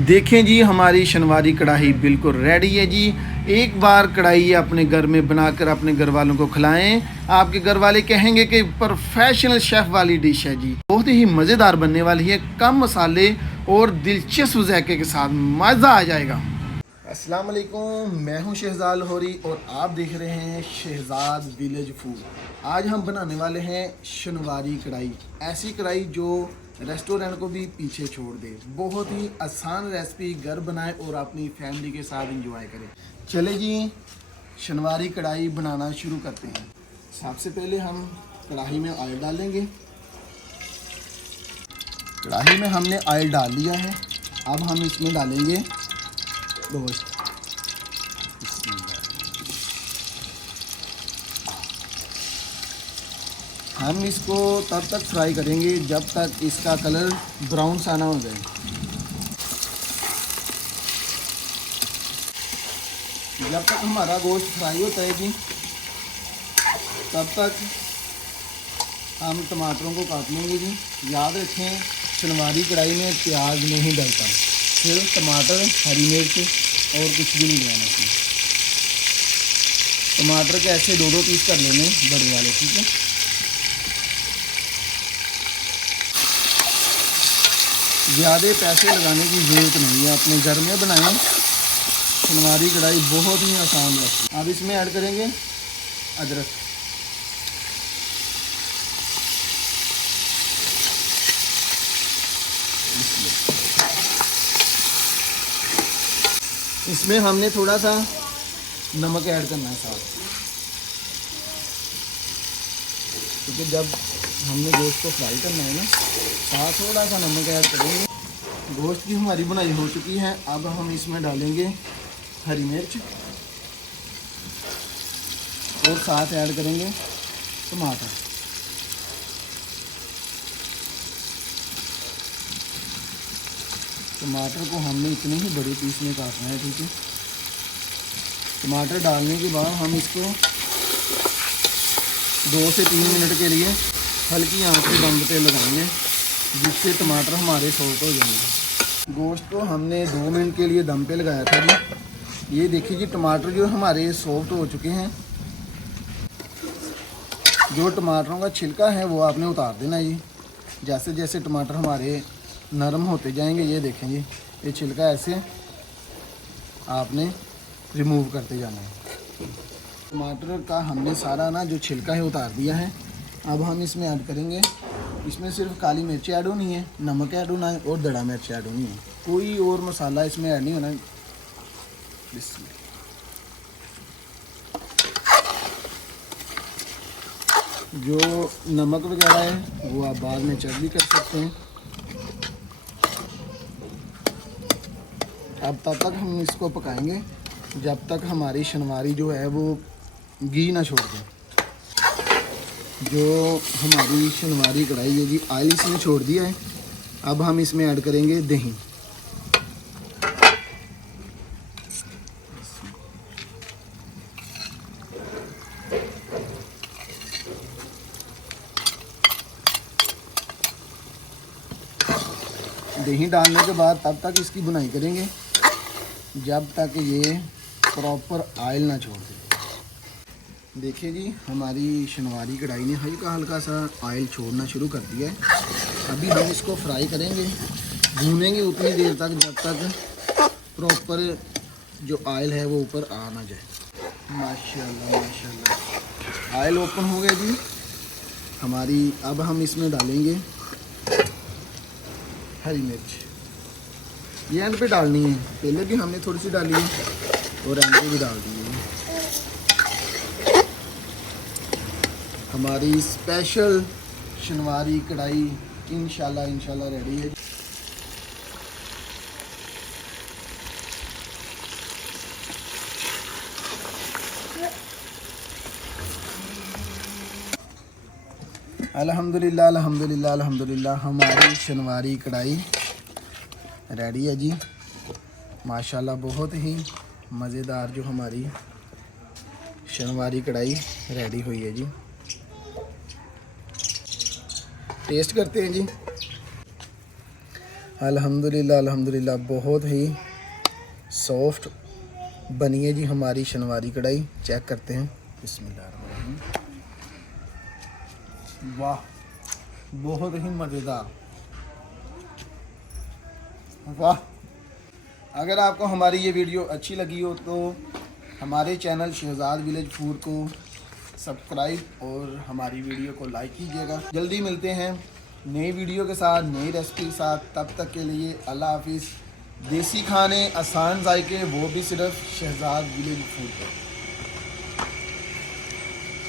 देखें जी, हमारी शनवारी कढ़ाई बिल्कुल रेडी है जी। एक बार कढ़ाई अपने घर में बनाकर अपने घर वालों को खिलाएं, आपके घर वाले कहेंगे कि प्रोफेशनल शेफ़ वाली डिश है जी। बहुत ही मज़ेदार बनने वाली है, कम मसाले और दिलचस्प ज़ायके के साथ मज़ा आ जाएगा। अस्सलाम वालेकुम, मैं हूं शहजाद लाहौरी और आप देख रहे हैं शहजाद विलेज फूड। आज हम बनाने वाले हैं शनवारी कढ़ाई। ऐसी कढ़ाई जो रेस्टोरेंट को भी पीछे छोड़ दे। बहुत ही आसान रेसिपी, घर बनाएं और अपनी फैमिली के साथ इंजॉय करें। चले जी, शनवारी कढ़ाई बनाना शुरू करते हैं। सबसे पहले हम कढ़ाई में ऑयल डालेंगे। कढ़ाई में हमने ऑयल डाल दिया है। अब हम इसमें डालेंगे गोश्त। हम इसको तब तक फ्राई करेंगे जब तक इसका कलर ब्राउन सा ना हो जाए। जब तक हमारा गोश्त फ्राई होता है जी, तब तक हम टमाटरों को काट लेंगे जी। याद रखें, शनवारी कढ़ाई में प्याज नहीं डलता, सिर्फ टमाटर, हरी मिर्च और कुछ भी नहीं डालना इसमें। टमाटर के ऐसे दो दो पीस कर लेने बड़े वाले, ठीक है। ज़्यादा पैसे लगाने की ज़रूरत नहीं है, अपने घर में बनाएं। शनवारी कढ़ाई बहुत ही आसान है। अब इसमें ऐड करेंगे अदरक। इसमें हमने थोड़ा सा नमक ऐड करना है साथ, क्योंकि जब हमने गोश्त को फ्राई करना है ना, साथ थोड़ा सा नमक ऐड करेंगे। गोश्त की हमारी बनाई हो चुकी है। अब हम इसमें डालेंगे हरी मिर्च और साथ ऐड करेंगे टमाटर। टमाटर को हमने इतने ही बड़े पीस में काटना है, ठीक है। टमाटर डालने के बाद हम इसको 2 से 3 मिनट के लिए हल्की आंच पे दम पे लगाएंगे, जिससे टमाटर हमारे सॉफ्ट हो जाएंगे। गोश्त को हमने 2 मिनट के लिए दम पे लगाया था जी। ये देखिए जी, टमाटर जो हमारे सॉफ्ट हो चुके हैं। जो टमाटरों का छिलका है वो आपने उतार देना जी। जैसे जैसे टमाटर हमारे नरम होते जाएंगे, ये देखें जी, ये छिलका ऐसे आपने रिमूव करते जाना है। टमाटर का हमने सारा ना जो छिलका है उतार दिया है। अब हम इसमें ऐड करेंगे, इसमें सिर्फ काली मिर्च ऐड होनी है, नमक ऐड होना है और दड़ा मिर्च ऐड होनी है। कोई और मसाला इसमें ऐड नहीं होना है। जो नमक वगैरह है वो आप बाद में चेक भी कर सकते हैं। अब तब तक हम इसको पकाएंगे जब तक हमारी शनवारी जो है वो घी ना छोड़ दे। जो हमारी शनवारी कढ़ाई है जी, ऑयल इसने छोड़ दिया है। अब हम इसमें ऐड करेंगे दही। दही डालने के बाद तब तक इसकी बुनाई करेंगे जब तक ये प्रॉपर ऑयल ना छोड़ दे। देखिए जी, हमारी शनवारी कढ़ाई ने हल्का हल्का सा ऑयल छोड़ना शुरू कर दिया है। अभी हम इसको फ्राई करेंगे, भूनेंगे उतनी देर तक जब तक प्रॉपर जो ऑयल है वो ऊपर आ ना जाए। माशाल्लाह माशाल्लाह, ऑयल ओपन हो गया जी हमारी। अब हम इसमें डालेंगे हरी मिर्च। ये एंड पे डालनी है, पहले भी हमने थोड़ी सी डाली है और एंड पे भी डाल दी है। हमारी स्पेशल शनवारी कढ़ाई इंशाल्लाह रेडी है। अल्हम्दुलिल्लाह अल्हम्दुलिल्लाह अल्हम्दुलिल्लाह, हमारी शनवारी कढ़ाई रेडी है जी। माशाल्लाह, बहुत ही मज़ेदार जो हमारी शनवारी कढ़ाई रेडी हुई है जी। टेस्ट करते हैं जी। अल्हम्दुलिल्लाह अल्हम्दुलिल्लाह, बहुत ही सॉफ्ट बनी है जी हमारी शनवारी कढ़ाई। चेक करते हैं। बिस्मिल्लाह, वाह, बहुत ही मज़ेदार, वाह। अगर आपको हमारी ये वीडियो अच्छी लगी हो तो हमारे चैनल शहजाद विलेज फूड को सब्सक्राइब और हमारी वीडियो को लाइक कीजिएगा। जल्दी मिलते हैं नई वीडियो के साथ, नई रेसिपी के साथ। तब तक के लिए अल्लाह हाफिज़। देसी खाने, आसान जायके, वो भी सिर्फ शहजाद विलेज फूड पर।